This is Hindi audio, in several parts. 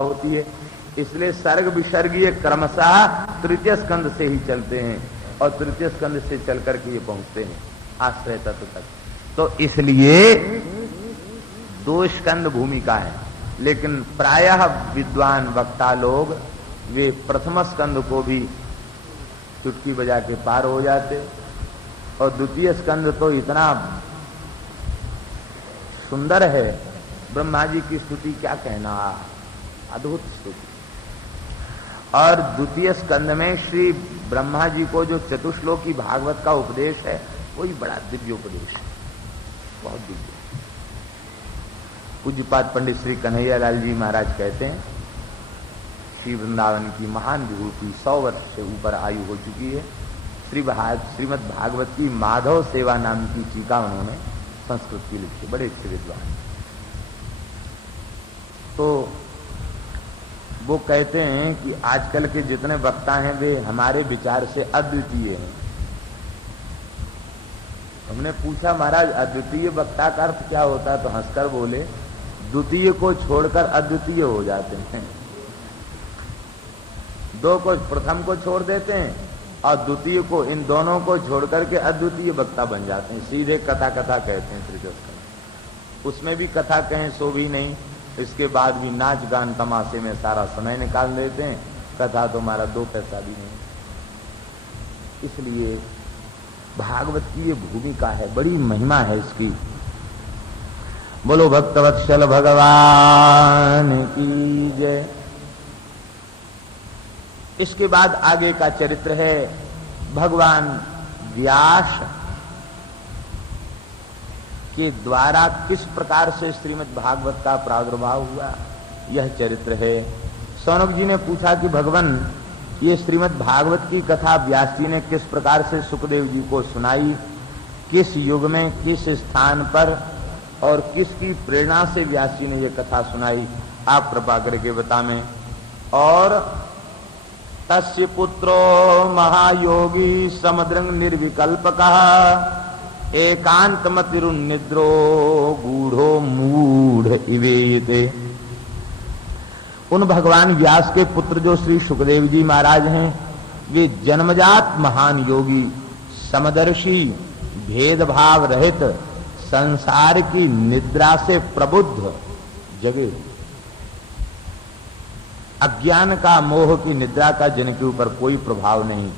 होती है। इसलिए सर्ग विसर्गीय क्रमशः तृतीय स्कंद से ही चलते हैं और तृतीय स्कंद से चल करके ये पहुंचते हैं आश्रय तत्व तक। तो इसलिए 2 स्कंद भूमिका है, लेकिन प्रायः विद्वान वक्ता लोग वे प्रथम स्कंद को भी चुटकी बजा के पार हो जाते और द्वितीय स्कंद तो इतना सुंदर है, ब्रह्मा जी की स्तुति क्या कहना, अद्भुत स्तुति। और द्वितीय स्कंद में श्री ब्रह्मा जी को जो चतुश्लोकी भागवत का उपदेश है वही बड़ा दिव्य उपदेश है, बहुत दिव्य। पूज्यपाद पंडित श्री कन्हैयालाल जी महाराज कहते हैं श्री वृंदावन की महान विभूति 100 वर्ष से ऊपर आयु हो चुकी है। श्रीमद् भागवत की माधव सेवा नाम की टीका उन्होंने संस्कृत की लिखी, बड़े अच्छे विद्वान। तो वो कहते हैं कि आजकल के जितने वक्ता हैं वे हमारे विचार से अद्वितीय हैं। हमने पूछा महाराज अद्वितीय वक्ता का अर्थ क्या होता है, तो हंसकर बोले द्वितीय को छोड़कर अद्वितीय हो जाते हैं। 2 को प्रथम को छोड़ देते हैं और द्वितीय को, इन दोनों को छोड़कर के अद्वितीय वक्ता बन जाते हैं। सीधे कथा कथा कहते हैं तृतीय स्कंद। उसमें भी कथा कहें सो भी नहीं, इसके बाद भी नाच गान तमाशे में सारा समय निकाल देते हैं। कथा तो हमारा 2 पैसा भी नहीं। इसलिए भागवत की ये भूमिका है, बड़ी महिमा है इसकी। बोलो भक्तवत्सल भगवान की जय। इसके बाद आगे का चरित्र है भगवान व्यास के द्वारा किस प्रकार से श्रीमद् भागवत का प्रादुर्भाव हुआ, यह चरित्र है। सौनक जी ने पूछा कि भगवान ये श्रीमद् भागवत की कथा व्यास जी ने किस प्रकार से सुखदेव जी को सुनाई, किस युग में, किस स्थान पर और किसकी प्रेरणा से व्यास जी ने ये कथा सुनाई, आप कृपा करके बताएं। और तस्य पुत्रो महायोगी समद्रंग निर्विकल्पकः एकांतमतिरुन्निद्रो गूढ़ो मूढ़ इवेयते। उन भगवान व्यास के पुत्र जो श्री सुखदेव जी महाराज हैं, वे जन्मजात महान योगी, समदर्शी, भेदभाव रहित, संसार की निद्रा से प्रबुद्ध, जगे अज्ञान का, मोह की निद्रा का जिनके ऊपर कोई प्रभाव नहीं,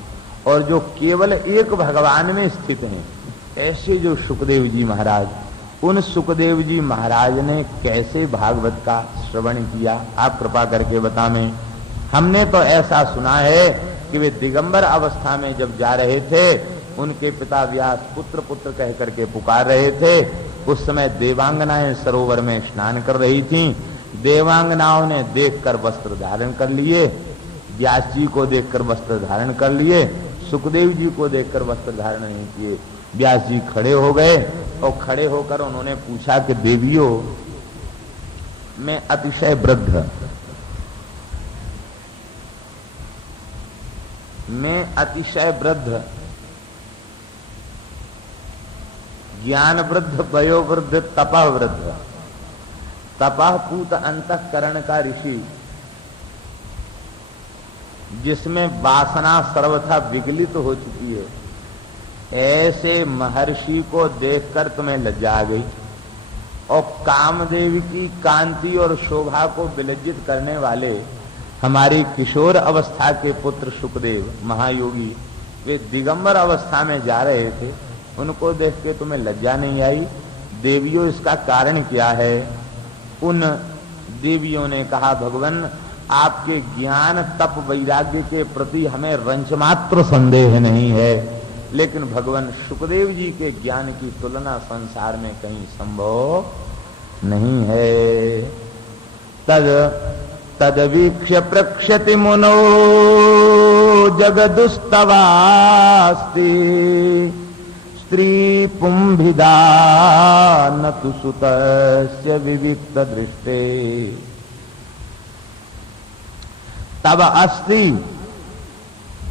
और जो केवल एक भगवान में स्थित हैं, ऐसे जो सुखदेव जी महाराज, उन सुखदेव जी महाराज ने कैसे भागवत का श्रवण किया, आप कृपा करके बताएं। हमने तो ऐसा सुना है कि वे दिगंबर अवस्था में जब जा रहे थे, उनके पिता व्यास पुत्र पुत्र कह करके पुकार रहे थे। उस समय देवांगनाएं सरोवर में स्नान कर रही थीं। देवांगनाओं ने देखकर वस्त्र धारण कर लिए, व्यास जी को देखकर वस्त्र धारण कर लिए, सुखदेव जी को देखकर वस्त्र धारण नहीं किए। व्यास जी खड़े हो गए और खड़े होकर उन्होंने पूछा कि देवियों, मैं अतिशय वृद्ध, ज्ञान वृद्ध, वयो वृद्ध, तपः वृद्ध, तपः पूत अंतःकरण का ऋषि, जिसमें वासना सर्वथा विगलित हो चुकी है, ऐसे महर्षि को देखकर तुम्हें लज्जा आ गई। और कामदेव की कांति और शोभा को विलज्जित करने वाले हमारी किशोर अवस्था के पुत्र सुखदेव महायोगी, वे दिगंबर अवस्था में जा रहे थे, उनको देख के तुम्हें लज्जा नहीं आई। देवियों, इसका कारण क्या है? उन देवियों ने कहा, भगवान आपके ज्ञान तप वैराग्य के प्रति हमें रंचमात्र संदेह नहीं है, लेकिन भगवान सुखदेव जी के ज्ञान की तुलना संसार में कहीं संभव नहीं है। तदवीक्ष्य प्रक्षति मुनो जगदुस्तवास्ति स्त्री पुंभिदा न तु सुतस्य विविक्त दृष्टे तब अस्ति।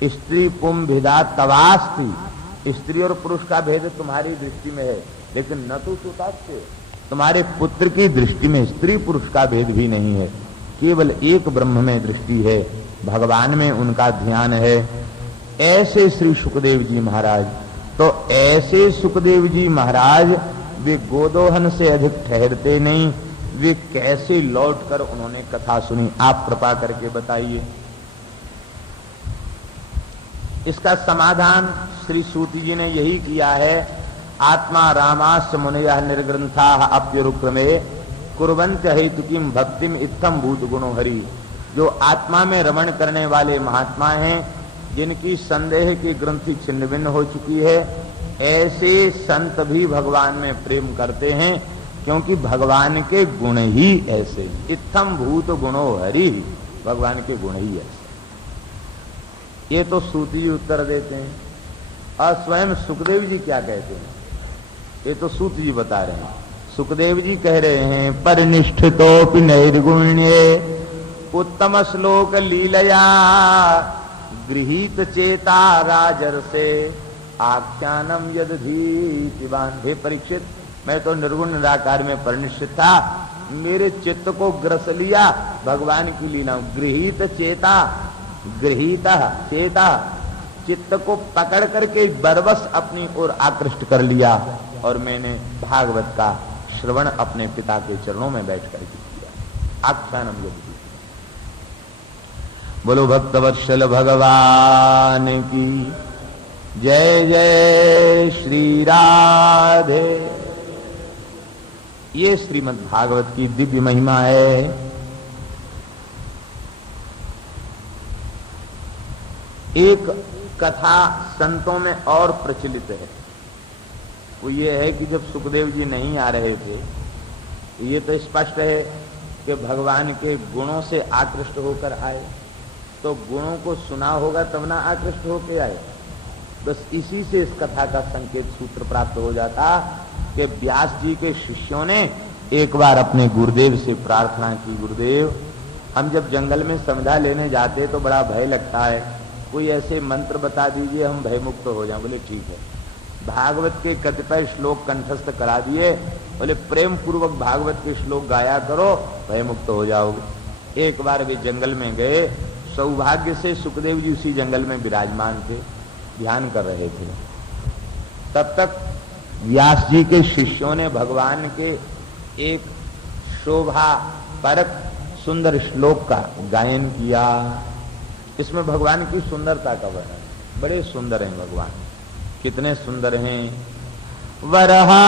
स्त्री पुंभिदा तवास्ति, स्त्री और पुरुष का भेद तुम्हारी दृष्टि में है, लेकिन न तो सुतास्य, तुम्हारे पुत्र की दृष्टि में स्त्री पुरुष का भेद भी नहीं है। केवल एक ब्रह्म में दृष्टि है, भगवान में उनका ध्यान है। ऐसे श्री सुखदेव जी महाराज, तो ऐसे सुखदेव जी महाराज वे गोदोहन से अधिक ठहरते नहीं, वे कैसे लौटकर उन्होंने कथा सुनी, आप कृपा करके बताइए। इसका समाधान श्री सूति जी ने यही किया है, आत्मा रामास मुनयः निर्ग्रंथाः अप्यरुक्रमे कुर्वन्त हेतु किम भक्तिम इत्थम भूत गुणो हरि। जो आत्मा में रमण करने वाले महात्मा हैं, जिनकी संदेह की ग्रंथि छिन्न भिन्न हो चुकी है, ऐसे संत भी भगवान में प्रेम करते हैं, क्योंकि भगवान के गुण ही ऐसे, इत्थम भूत गुणो हरि, भगवान के गुण ही ऐसे। ये तो सूती जी उत्तर देते हैं, और स्वयं सुखदेव जी क्या कहते हैं, ये तो सूत जी बता रहे हैं। सुखदेव जी कह रहे हैं, परनिष्ठितोपि नैर्गुण्ये उत्तम श्लोक लीलया गृहीत चेता राजर्षे आख्यानम यदधीतिवान। हे परीक्षित, मैं तो निर्गुण निराकार में परिनिष्ठित था, मेरे चित्त को ग्रस लिया भगवान की लीला। गृहीत चेता, गृहीता चेता, चित्त को पकड़ करके बरबस अपनी ओर आकृष्ट कर लिया, और मैंने भागवत का श्रवण अपने पिता के चरणों में बैठ कर किया। आख्यानम यदि। बोलो भक्तवत्सल भगवान की जय जय श्री राधे। ये श्रीमद् भागवत की दिव्य महिमा है। एक कथा संतों में और प्रचलित है, वो ये है कि जब सुखदेव जी नहीं आ रहे थे, ये तो स्पष्ट है कि भगवान के गुणों से आकृष्ट होकर आए, तो गुणों को सुना होगा तब ना आकृष्ट होकर आए। बस इसी से इस कथा का संकेत सूत्र प्राप्त हो जाता कि व्यास जी के शिष्यों ने एक बार अपने गुरुदेव से प्रार्थना की, गुरुदेव हम जब जंगल में समझा लेने जाते तो बड़ा भय लगता है, कोई ऐसे मंत्र बता दीजिए हम भयमुक्त हो जाएं। बोले ठीक है। भागवत के कतिपय श्लोक कंठस्थ करा दिए, बोले प्रेम पूर्वक भागवत के श्लोक गाया करो, भयमुक्त हो जाओगे। एक बार वे जंगल में गए, सौभाग्य से सुखदेव जी उसी जंगल में विराजमान थे, ध्यान कर रहे थे। तब तक व्यास जी के शिष्यों ने भगवान के एक शोभा परक सुंदर श्लोक का गायन किया। इसमें भगवान की सुंदरता का वर्णन, बड़े सुंदर हैं भगवान, कितने सुंदर हैं। वरहा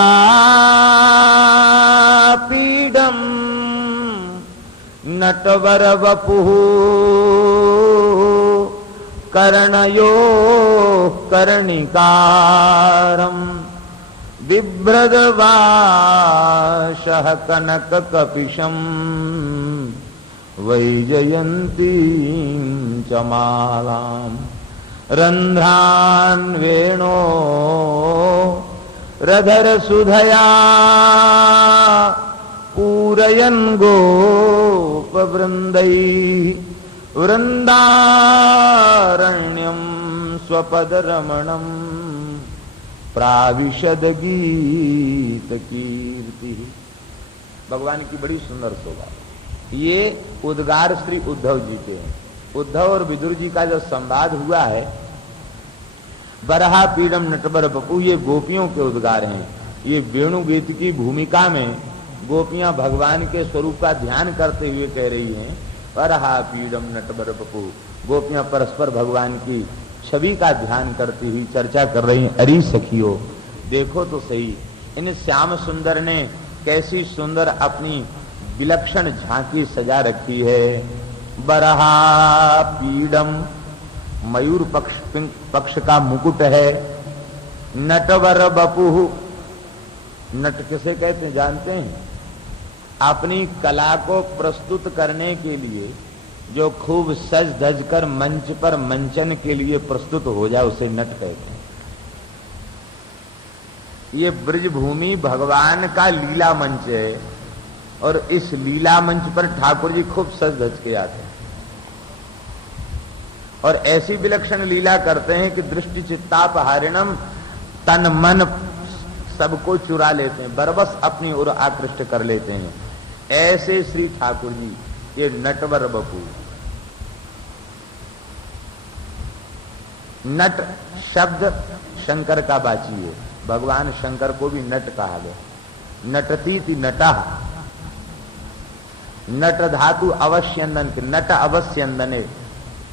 पीडम नटवर वपुः कर्णयो कर्णिकारम बिभ्रदवाशः कनक कपिशम वैजयंती चमालाम रंध्रान वेणो रधर सुधया पूरयन् गोप वृंदै वृंदारण्यम स्वपद रमणम प्राविशद गीत कीर्ति। भगवान की बड़ी सुंदर शोभा। ये उद्गार श्री उद्धव जी के हैं। उद्धव और विदुर जी का जो संवाद हुआ है, बरहा पीडम नटवर बपू, ये गोपियों के उद्गार हैं। ये वेणु गीत की भूमिका में गोपियां भगवान के स्वरूप का ध्यान करते हुए कह रही हैं, बरहा पीडम नटवर बपू। गोपियां परस्पर भगवान की छवि का ध्यान करती हुई चर्चा कर रही हैं। अरे सखियो, देखो तो सही, इन श्याम सुंदर ने कैसी सुंदर अपनी विलक्षण झांकी सजा रखी है। बरहा पीडम, मयूर पक्ष का मुकुट है। नटवर बपुः, नट किसे कहते हैं जानते हैं? अपनी कला को प्रस्तुत करने के लिए जो खूब सज धज कर मंच पर मंचन के लिए प्रस्तुत हो जाए, उसे नट कहते हैं। ये ब्रजभूमि भगवान का लीला मंच है, और इस लीला मंच पर ठाकुर जी खूब सज धज के आते हैं और ऐसी विलक्षण लीला करते हैं कि दृष्टि चित्तापहारिणम, तन मन सबको चुरा लेते हैं, बरबस अपनी ओर आकृष्ट कर लेते हैं। ऐसे श्री ठाकुर जी ये नटवर बपू। नट शब्द शंकर का वाची है, भगवान शंकर को भी नट कहा गया। नटतीति नटा, नट धातु अवश्यंदन, नट अवश्यंदने,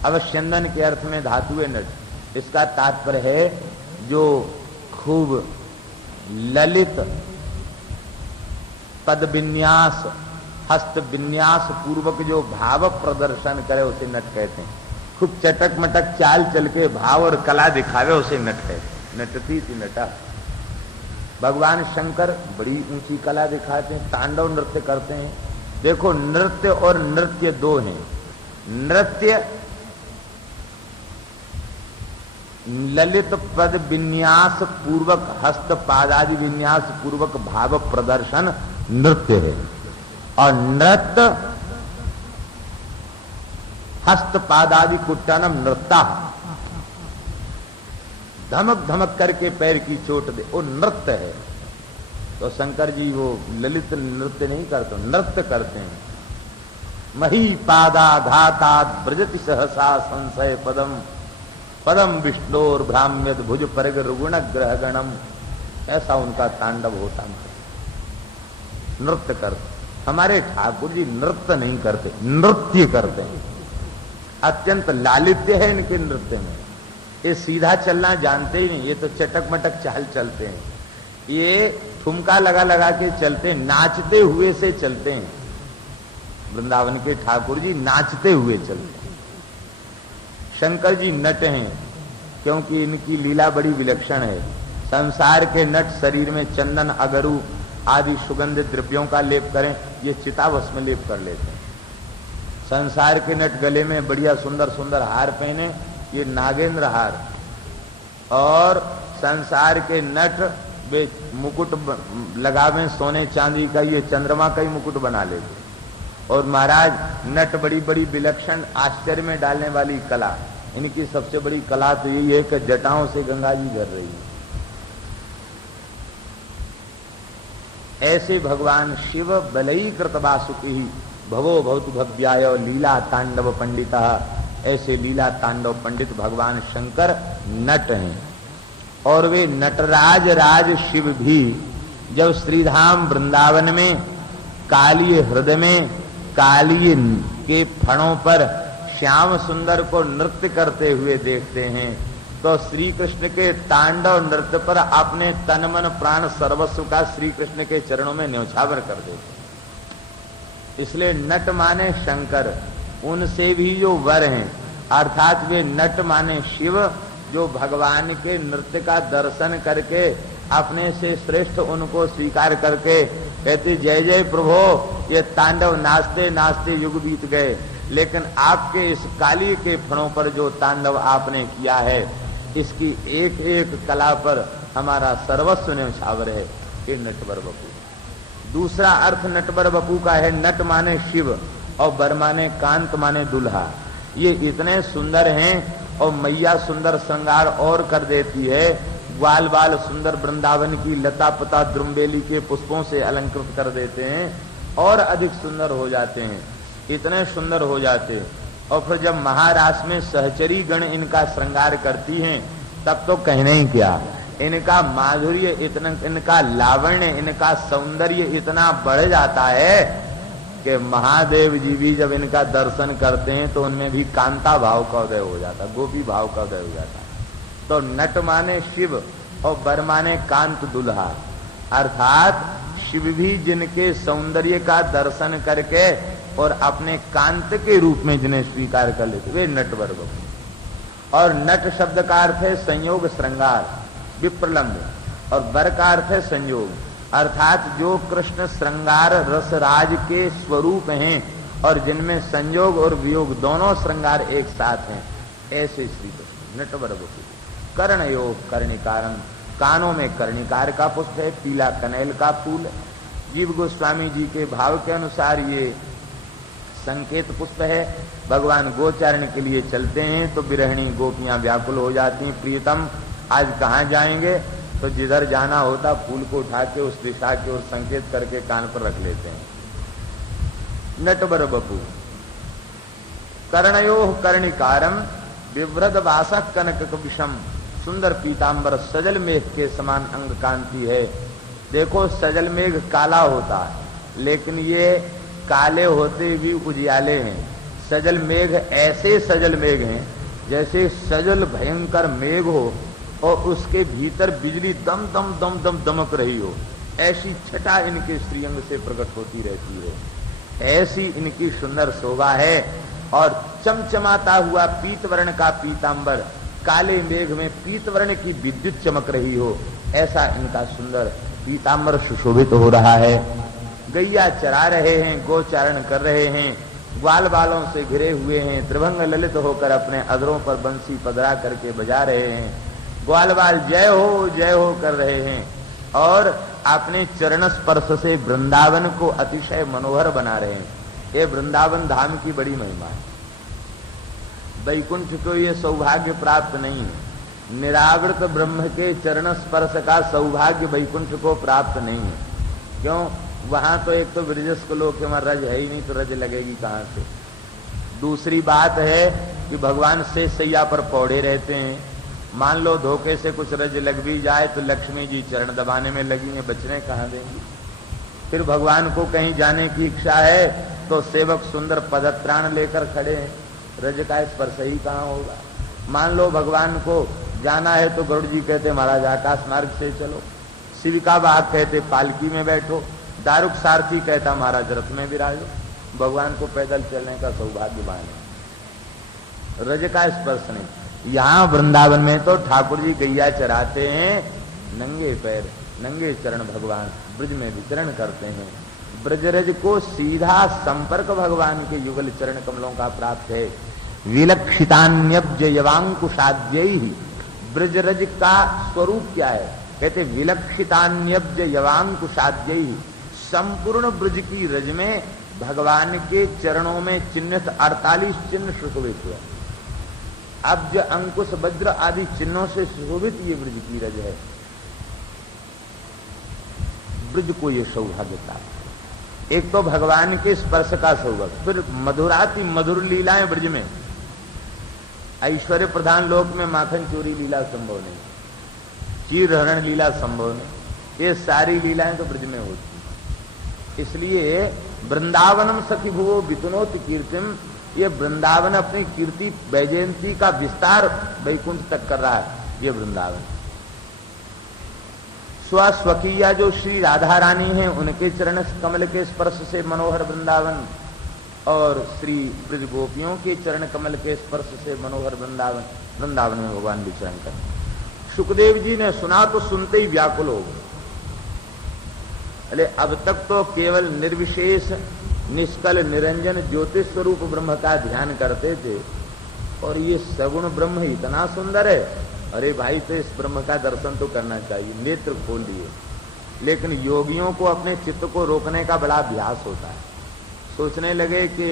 अवश्यंदन के अर्थ में धातु है नट। इसका तात्पर्य है जो खूब ललित पद विन्यास, हस्त विन्यास पूर्वक जो भाव प्रदर्शन करे उसे नट कहते हैं। खूब चटक मटक चाल चल के भाव और कला दिखावे उसे नट कहते हैं। नटती थी नटा। भगवान शंकर बड़ी ऊंची कला दिखाते हैं, तांडव नृत्य करते हैं। देखो नृत्य और नृत्य दो हैं। नृत्य ललित पद विन्यास पूर्वक, हस्त पादादि विन्यास पूर्वक भाव प्रदर्शन नृत्य है, और नृत्य हस्त पादादि कुट्टनम नृत्ता, धमक धमक करके पैर की चोट दे, वो नृत्य है। तो शंकर जी वो ललित नृत्य नहीं करते, नृत्य करते हैं। मही पादा घाता ब्रजति सहसा संशय पदम, पदम विष्णोर भ्राम्यद भुज परग रुगुण ग्रह गणम, ऐसा उनका तांडव होता है। नृत्य करते। हमारे ठाकुर जी नृत्य नहीं करते, नृत्य करते हैं। अत्यंत लालित्य है इनके नृत्य में। ये सीधा चलना जानते ही नहीं, ये तो चटक मटक चाल चलते हैं। ये ठुमका लगा लगा के चलते हैं, नाचते हुए से चलते हैं। वृंदावन के ठाकुर जी नाचते हुए चलते हैं। शंकर जी नट हैं क्योंकि इनकी लीला बड़ी विलक्षण है। संसार के नट शरीर में चंदन अगरू आदि सुगंधित द्रव्यों का लेप करें, ये चितावस में लेप कर लेते हैं। संसार के नट गले में बढ़िया सुंदर सुंदर हार पहने, ये नागेंद्र हार। और संसार के नट वे मुकुट लगावे सोने चांदी का, ये चंद्रमा का ही मुकुट बना लेते। और महाराज नट बड़ी बड़ी विलक्षण आश्चर्य में डालने वाली कला, इनकी सबसे बड़ी कला तो यही है कि जटाओं से गंगा जी कर रही है। ऐसे भगवान शिव बलई कृत वासुकी भवो भवतु भव्याय लीला तांडव पंडिता, ऐसे लीला तांडव पंडित भगवान शंकर नट हैं। और वे नटराज राज शिव भी जब श्रीधाम वृंदावन में काली हृदय में काली के फणों पर श्याम सुंदर को नृत्य करते हुए देखते हैं, तो श्री कृष्ण के तांडव नृत्य पर अपने तन मन प्राण सर्वस्व का श्री कृष्ण के चरणों में न्यौछावर कर देते। इसलिए नट माने शंकर, उनसे भी जो वर हैं, अर्थात वे नट माने शिव, जो भगवान के नृत्य का दर्शन करके अपने से श्रेष्ठ उनको स्वीकार करके कहते जय जय प्रभो, ये तांडव नाचते नाचते युग बीत गए, लेकिन आपके इस काली के फणों पर जो तांडव आपने किया है, इसकी एक एक कला पर हमारा सर्वस्व न्यौछावर है। ये नटवर बपू। दूसरा अर्थ नटवर बपू का है, नट माने शिव और बर माने कांत माने दुल्हा। ये इतने सुंदर हैं और मैया सुंदर श्रृंगार और कर देती है। ग्वाल बाल सुंदर वृंदावन की लता पता द्रुम्बेली के पुष्पों से अलंकृत कर देते हैं और अधिक सुंदर हो जाते हैं, इतने सुंदर हो जाते हैं। और फिर जब महारास में सहचरी गण इनका श्रृंगार करती हैं, तब तो कहने ही क्या, इनका माधुर्य इतना, इनका लावण्य, इनका सौंदर्य इतना बढ़ जाता है कि महादेव जी भी जब इनका दर्शन करते हैं तो उनमें भी कांता भाव का उदय हो जाता, गोपी भाव का उदय हो जाता है। तो नट माने शिव और बर माने कांत दुल्हा, अर्थात शिव भी जिनके सौंदर्य का दर्शन करके और अपने कांत के रूप में जिन्हें स्वीकार कर लेते, वे नटवर बपू। और नट शब्द का अर्थ है संयोग श्रृंगार विप्रलंब, और बर का अर्थ है संयोग, अर्थात जो कृष्ण श्रृंगार रसराज के स्वरूप हैं और जिनमें संयोग और वियोग दोनों श्रृंगार एक साथ हैं, ऐसे श्री कृष्ण नटवर बपू। कर्णयोग कर्णिकारम, कानों में कर्णिकार का पुष्प है, पीला कनेल का फूल। जीव गोस्वामी जी के भाव के अनुसार ये संकेत पुष्प है। भगवान गोचारण के लिए चलते हैं तो विरहिणी गोपियां व्याकुल हो जाती हैं, प्रियतम आज कहाँ जाएंगे, तो जिधर जाना होता फूल को उठा के उस दिशा की ओर संकेत करके कान पर रख लेते हैं। नटवर बपू कर्णयोः कर्णिकारम विवृद वासक कनक विषम। सुंदर पीतांबर सजल मेघ के समान अंग कांति है। देखो सजल मेघ काला होता है, लेकिन ये काले होते भी उजियाले हैं। सजल मेघ ऐसे सजल मेघ हैं जैसे सजल भयंकर मेघ हो और उसके भीतर बिजली दम दम दम दम दमक रही हो, ऐसी छटा इनके श्रीअंग से प्रकट होती रहती है। ऐसी इनकी सुंदर शोभा है। और चमचमाता हुआ पीतवर्ण का पीतांबर, काले मेघ में पीतवर्ण की विद्युत चमक रही हो, ऐसा इनका सुंदर पीतांबर सुशोभित हो रहा है। गैया चरा रहे हैं, गोचारण कर रहे हैं, ग्वाल बालों से घिरे हुए हैं, त्रिभंग ललित होकर अपने अधरों पर बंसी पदरा करके बजा रहे हैं। ग्वाल बाल जय हो कर रहे हैं और अपने चरण स्पर्श से वृंदावन को अतिशय मनोहर बना रहे हैं। ये वृंदावन धाम की बड़ी महिमा है। वैकुंठ को ये सौभाग्य प्राप्त नहीं है। निरावृत ब्रह्म के चरण स्पर्श का सौभाग्य वैकुंठ को प्राप्त नहीं है। क्यों? वहां तो एक तो ब्रजस्क लोक में रज है ही नहीं, तो रज लगेगी कहां से। दूसरी बात है कि भगवान से सैया पर पौड़े रहते हैं। मान लो धोखे से कुछ रज लग भी जाए तो लक्ष्मी जी चरण दबाने में लगी हैं, बचने कहां देंगी। फिर भगवान को कहीं जाने की इच्छा है तो सेवक सुंदर पदत्राण लेकर खड़े हैं, रज का स्पर्श ही कहां होगा। मान लो भगवान को जाना है तो गरुड़ जी कहते महाराज आकाश मार्ग से चलो, शिविका बाग कहते पालकी में बैठो, दारुक सारथी कहता महाराज रथ में विराजो। भगवान को पैदल चलने का सौभाग्यवान है, रज का स्पर्श नहीं। यहाँ वृंदावन में तो ठाकुर जी गैया चराते हैं, नंगे पैर नंगे चरण भगवान ब्रज में विचरण करते हैं। ब्रजरज को सीधा संपर्क भगवान के युगल चरण कमलों का प्राप्त है। विलक्षितान्यब्ज यवांकुशाद्यैहि, ब्रजरज का स्वरूप क्या है? कहते विलक्षितान्यब्ज यवांकुशाद्यैहि, संपूर्ण ब्रज की रज में भगवान के चरणों में चिन्हित 48 चिन्ह सुशोभित हुए। अब्ज अंकुश वज्र आदि चिन्हों से सुशोभित ये ब्रज की रज है। ब्रज को ये सौभाग्य था। एक तो भगवान के स्पर्श का सौभाग्य, फिर मधुराति मधुर लीलाएं ब्रज में। ऐश्वर्य प्रधान लोक में माखन चोरी लीला संभव नहीं, चीर हरण लीला संभव नहीं, ये सारी लीलाएं तो ब्रज में होती। इसलिए वृंदावनम सखी भुवो वितुनोति कीर्तिम, ये वृंदावन अपनी कीर्ति वैजयंती का विस्तार वैकुंठ तक कर रहा है। ये वृंदावन स्वकीया जो श्री राधा रानी हैं उनके चरण कमल के स्पर्श से मनोहर वृंदावन, और श्री ब्रज गोपियों के चरण कमल के स्पर्श से मनोहर वृंदावन। वृंदावन में भगवान विचरण करते। सुखदेव जी ने सुना तो सुनते ही व्याकुल हो गए। अरे अब तक तो केवल निर्विशेष निष्कल निरंजन ज्योतिष स्वरूप ब्रह्म का ध्यान करते थे, और ये सगुण ब्रह्म इतना सुंदर है। अरे भाई, तो इस ब्रह्म का दर्शन तो करना चाहिए। नेत्र खोल दिए, लेकिन योगियों को अपने चित्त को रोकने का बड़ा अभ्यास होता है। सोचने लगे कि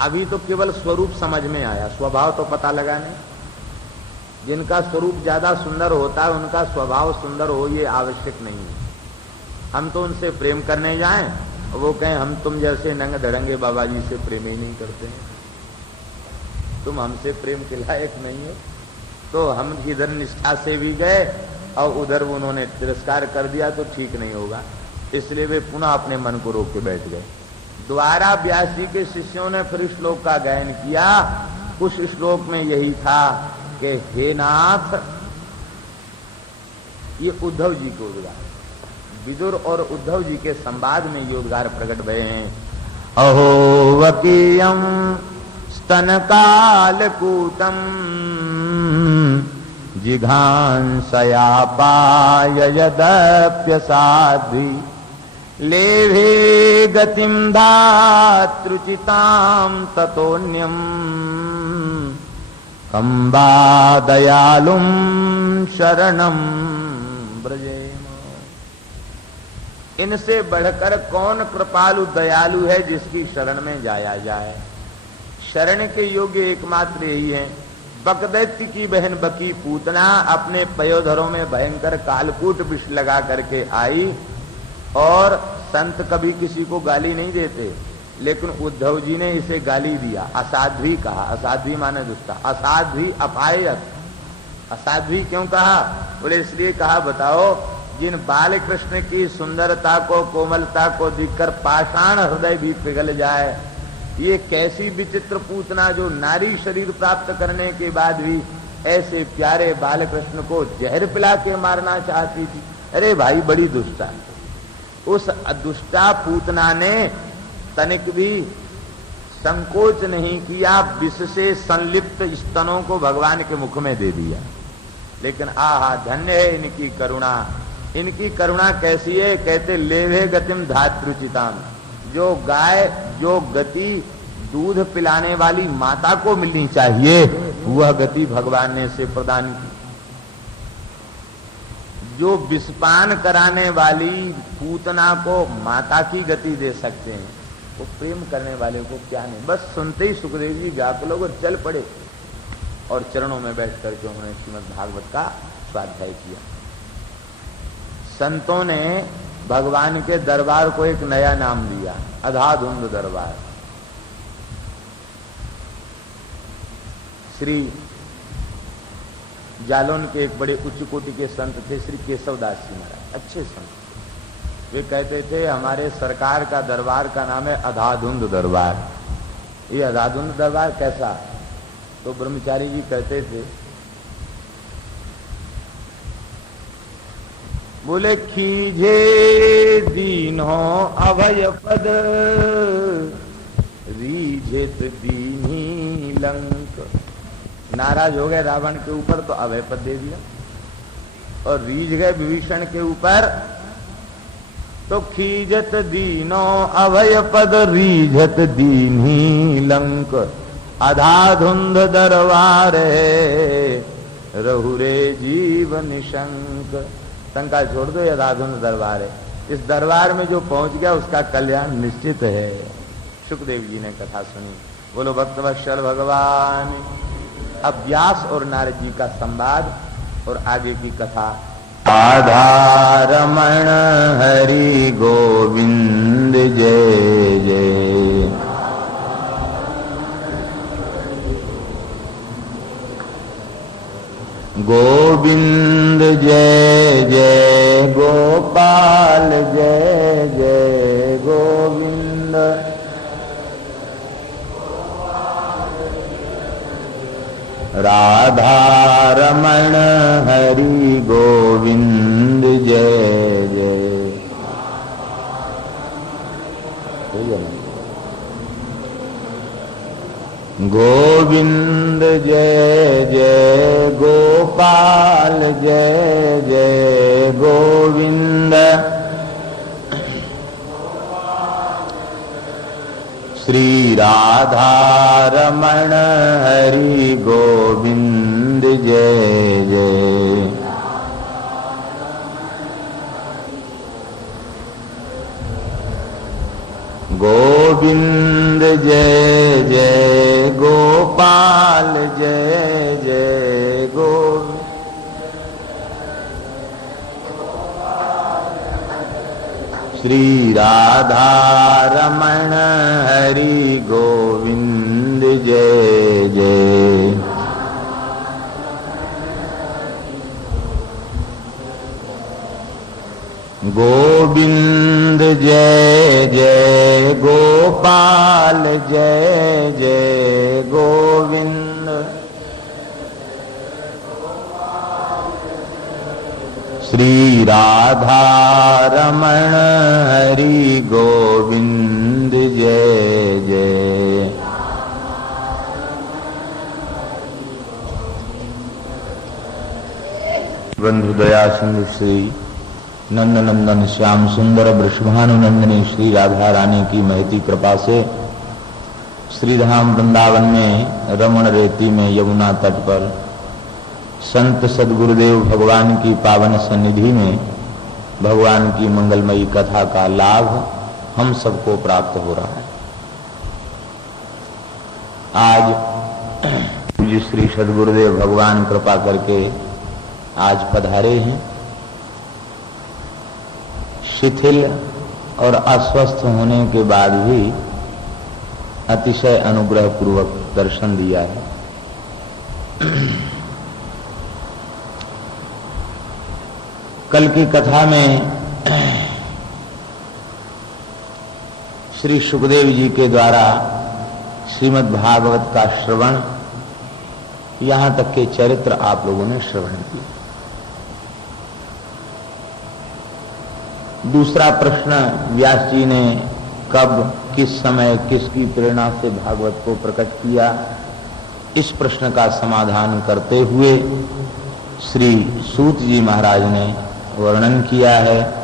अभी तो केवल स्वरूप समझ में आया, स्वभाव तो पता लगा नहीं। जिनका स्वरूप ज्यादा सुंदर होता है उनका स्वभाव सुंदर हो ये आवश्यक नहीं है। हम तो उनसे प्रेम करने जाएं, वो कहें हम तुम जैसे नंग धड़ंगे बाबा जी से प्रेम ही नहीं करते हैं, तुम हमसे प्रेम के लायक नहीं हो। तो हम इधर निष्ठा से भी गए और उधर उन्होंने तिरस्कार कर दिया तो ठीक नहीं होगा, इसलिए वे पुनः अपने मन को रोक के बैठ गए। द्वारा व्यास जी के शिष्यों ने फिर श्लोक का गायन किया। उस श्लोक में यही था कि हे नाथ, ये उद्धव जी को उद्गार, विदुर और उद्धव जी के संवाद में ये उद्गार प्रकट भये हैं। अहो वकीयम स्तन कालकूटम जिघांसया पाययदप्यसाध्वी लेभे गतिम धातृचिताम ततोन्यम कंबा दयालुम शरणम ब्रजेम। इनसे बढ़कर कौन कृपालु दयालु है जिसकी शरण में जाया जाए। शरण के योग्य एकमात्र यही है। बकदैत्य की बहन बकी पूतना अपने पयोधरों में भयंकर कालकूट विष लगा करके आई, और संत कभी किसी को गाली नहीं देते, लेकिन उद्धव जी ने इसे गाली दिया, असाध्वी कहा। असाध्वी माने दुष्टा, असाध्वी अपायक। असाध्वी क्यों कहा? बोले इसलिए कहा, बताओ जिन बाल कृष्ण की सुंदरता को, कोमलता को देखकर पाषाण हृदय भी पिघल जाए, ये कैसी विचित्र पूतना जो नारी शरीर प्राप्त करने के बाद भी ऐसे प्यारे बाल कृष्ण को जहर पिला के मारना चाहती थी। अरे भाई बड़ी दुष्टा। उस दुष्टा पूतना ने तनिक भी संकोच नहीं किया, विष से संलिप्त स्तनों को भगवान के मुख में दे दिया। लेकिन आहा धन्य है इनकी करुणा। इनकी करुणा कैसी है? कहते लेवे गतिम धातृचिताम। जो गाय, जो गति दूध पिलाने वाली माता को मिलनी चाहिए, वह गति भगवान ने इसे प्रदान की। जो विषपान कराने वाली पूतना को माता की गति दे सकते हैं, वो प्रेम करने वाले को क्या नहीं। बस सुनते ही सुखदेव जी व्याकुल लोग चल पड़े और चरणों में बैठ करके उन्होंने श्रीमद् भागवत का स्वाध्याय किया। संतों ने भगवान के दरबार को एक नया नाम दिया, अधाधुंध दरबार। श्री जालौन के एक बड़े उच्च कोटि के संत थे, श्री केशवदास जी महाराज, अच्छे संत। वे कहते थे हमारे सरकार का दरबार का नाम है अधाधुंध दरबार। ये अधाधुंध दरबार कैसा? तो ब्रह्मचारी जी कहते थे, बोले खीजे दीनो अभय पद, रीझित दीनी लंक। नाराज हो गए रावण के ऊपर तो अभय पद दे दिया, और रीझ गए विभीषण के ऊपर तो खीजत दीनो अभय पद, रीझत दीनी लंक। अधाधुंध दरबार रहुरे जीव निशंक। शंका छोड़ दो, ये अधाधुंध दरबार है। इस दरबार में जो पहुंच गया उसका कल्याण निश्चित है। सुखदेव जी ने कथा सुनी। बोलो भक्तवत्सल भगवान। अब व्यास और नारद जी का संवाद और आगे की कथा। आधारमण हरि गोविंद जय जय। गोविंद जय जय गोपाल जय जय गोविंद। राधारमण हरि गोविंद जय जय। गोविंद जय जय गोपाल जय जय गोविंद। श्री राधारमण हरि गोविंद जय जय। गोविंद जय जय गोपाल जय जय गोविंद। श्री राधारमण हरि गोविंद जय जय। गोविंद जय जय गोपाल जय जय गोविंद। श्री राधारमण हरि गोविंद जय जय। बंधु दया सिंधु श्री नंदनंदन श्याम सुंदर वृषभानुनंदिनी श्री राधा रानी की महती कृपा से श्रीधाम वृंदावन में रमण रेती में यमुना तट पर संत सदगुरुदेव भगवान की पावन सन्निधि में भगवान की मंगलमयी कथा का लाभ हम सबको प्राप्त हो रहा है। आज जी श्री सदगुरुदेव भगवान कृपा करके आज पधारे हैं। शिथिल और अस्वस्थ होने के बाद भी अतिशय अनुग्रह पूर्वक दर्शन दिया है। कल की कथा में श्री सुखदेव जी के द्वारा श्रीमद् भागवत का श्रवण, यहां तक के चरित्र आप लोगों ने श्रवण किया। दूसरा प्रश्न व्यास जी ने कब, किस समय, किसकी प्रेरणा से भागवत को प्रकट किया, इस प्रश्न का समाधान करते हुए श्री सूत जी महाराज ने वर्णन किया है।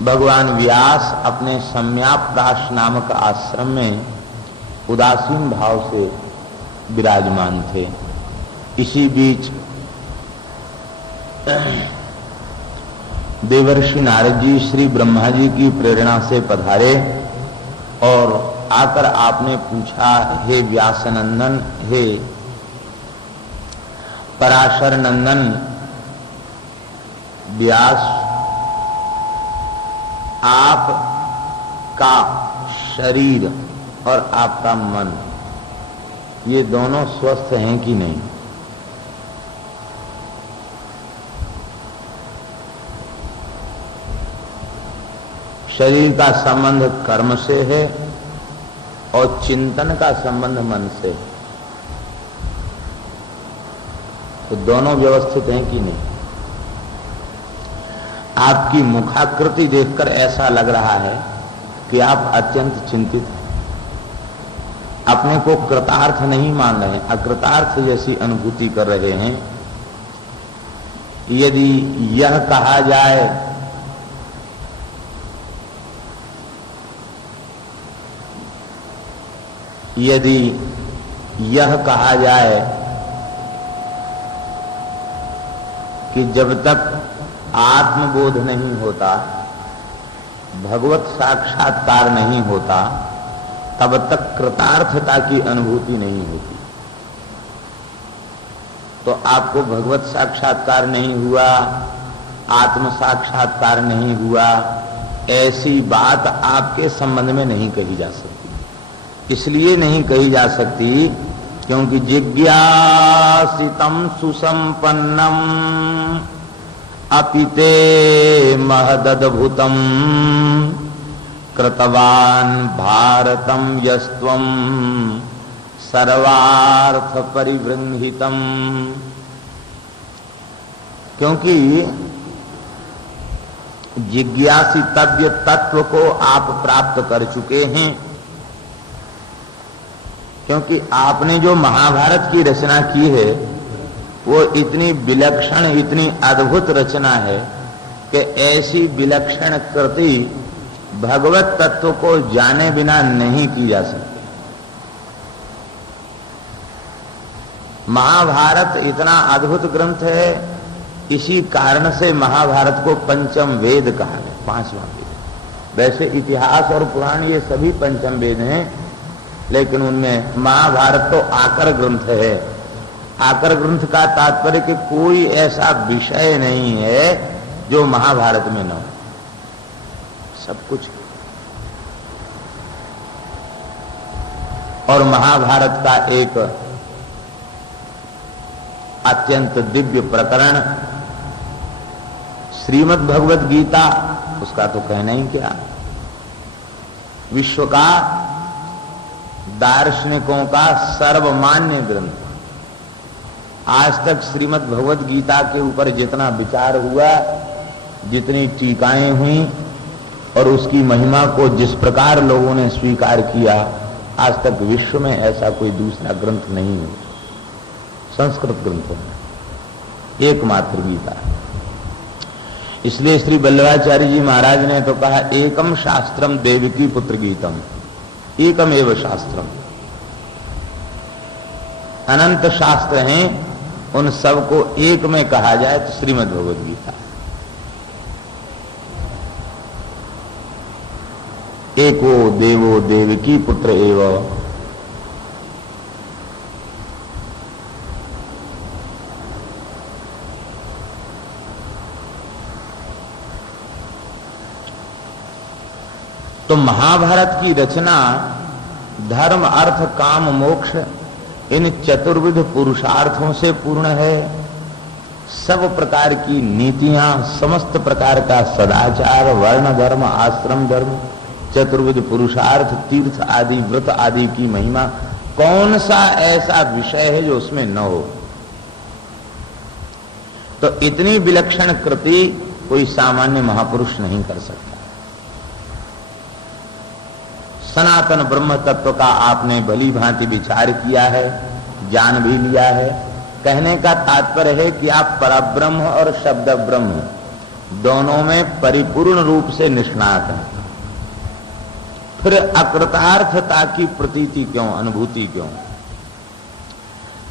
भगवान व्यास अपने सम्याप्राश नामक आश्रम में उदासीन भाव से विराजमान थे। इसी बीच देवर्षि नारद जी श्री ब्रह्मा जी की प्रेरणा से पधारे और आकर आपने पूछा, हे व्यासनंदन, हे पराशर नंदन व्यास, आपका शरीर और आपका मन ये दोनों स्वस्थ हैं कि नहीं? शरीर का संबंध कर्म से है और चिंतन का संबंध मन से है, तो दोनों व्यवस्थित हैं कि नहीं? आपकी मुखाकृति देखकर ऐसा लग रहा है कि आप अत्यंत चिंतित हैं, अपने को कृतार्थ नहीं मान रहे हैं, अकृतार्थ जैसी अनुभूति कर रहे हैं। यदि यह कहा जाए कि जब तक आत्मबोध नहीं होता, भगवत साक्षात्कार नहीं होता, तब तक कृतार्थता की अनुभूति नहीं होती। तो आपको भगवत साक्षात्कार नहीं हुआ, आत्म साक्षात्कार नहीं हुआ, ऐसी बात आपके संबंध में नहीं कही जा सकती। इसलिए नहीं कही जा सकती क्योंकि जिज्ञासितम सुसंपन्नम अपिते महदद्भुतम कृतवान भारतम यस्त्वम सर्वार्थ परिवृंहितम। क्योंकि जिज्ञासितव्य तत्व को आप प्राप्त कर चुके हैं, क्योंकि आपने जो महाभारत की रचना की है वो इतनी विलक्षण, इतनी अद्भुत रचना है कि ऐसी विलक्षण कृति भगवत तत्व को जाने बिना नहीं की जा सकती। महाभारत इतना अद्भुत ग्रंथ है, इसी कारण से महाभारत को पंचम वेद कहा है, पांचवा वेद। वैसे इतिहास और पुराण ये सभी पंचम वेद हैं, लेकिन उनमें महाभारत तो आकर ग्रंथ है। आकर ग्रंथ का तात्पर्य कि कोई ऐसा विषय नहीं है जो महाभारत में न हो, सब कुछ। और महाभारत का एक अत्यंत दिव्य प्रकरण श्रीमद् भगवद गीता, उसका तो कहना ही क्या। विश्व का दार्शनिकों का सर्वमान्य ग्रंथ। आज तक श्रीमद् भगवद गीता के ऊपर जितना विचार हुआ, जितनी टीकाएं हुई और उसकी महिमा को जिस प्रकार लोगों ने स्वीकार किया, आज तक विश्व में ऐसा कोई दूसरा ग्रंथ नहीं है संस्कृत ग्रंथों में, एकमात्र गीता। इसलिए श्री वल्लभाचार्य जी महाराज ने तो कहा, एकम शास्त्रम देवकी पुत्र गीतम, एकम एव शास्त्रम। अनंत शास्त्र हैं, उन सबको एक में कहा जाए तो श्रीमद् भगवद गीता। एको देवो देवकी पुत्र एव। तो महाभारत की रचना धर्म अर्थ काम मोक्ष इन चतुर्विध पुरुषार्थों से पूर्ण है। सब प्रकार की नीतियां, समस्त प्रकार का सदाचार, वर्ण धर्म, आश्रम धर्म, चतुर्विध पुरुषार्थ, तीर्थ आदि, व्रत आदि की महिमा, कौन सा ऐसा विषय है जो उसमें न हो। तो इतनी विलक्षण कृति कोई सामान्य महापुरुष नहीं कर सकता। सनातन ब्रह्म तत्व का आपने भली भांति विचार किया है, जान भी लिया है। कहने का तात्पर्य है कि आप परब्रह्म और शब्द ब्रह्म दोनों में परिपूर्ण रूप से निष्णात हैं। फिर अकृतार्थता की प्रतीति क्यों, अनुभूति क्यों?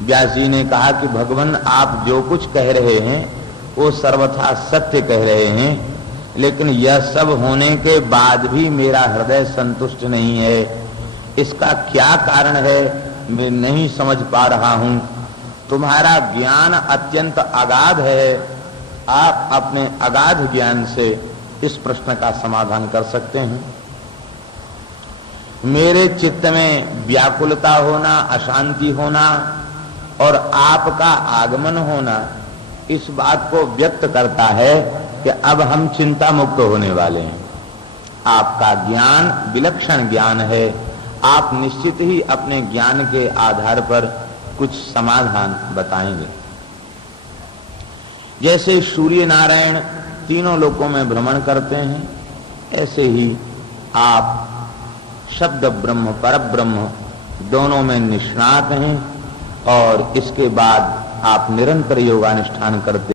व्यास जी ने कहा कि भगवान आप जो कुछ कह रहे हैं वो सर्वथा सत्य कह रहे हैं, लेकिन यह सब होने के बाद भी मेरा हृदय संतुष्ट नहीं है। इसका क्या कारण है मैं नहीं समझ पा रहा हूं। तुम्हारा ज्ञान अत्यंत अगाध है, आप अपने अगाध ज्ञान से इस प्रश्न का समाधान कर सकते हैं। मेरे चित्त में व्याकुलता होना, अशांति होना और आपका आगमन होना इस बात को व्यक्त करता है कि अब हम चिंता मुक्त होने वाले हैं। आपका ज्ञान विलक्षण ज्ञान है, आप निश्चित ही अपने ज्ञान के आधार पर कुछ समाधान बताएंगे। जैसे सूर्य नारायण तीनों लोकों में भ्रमण करते हैं, ऐसे ही आप शब्द ब्रह्म, परब्रह्म दोनों में निष्णात हैं और इसके बाद आप निरंतर योगानुष्ठान करते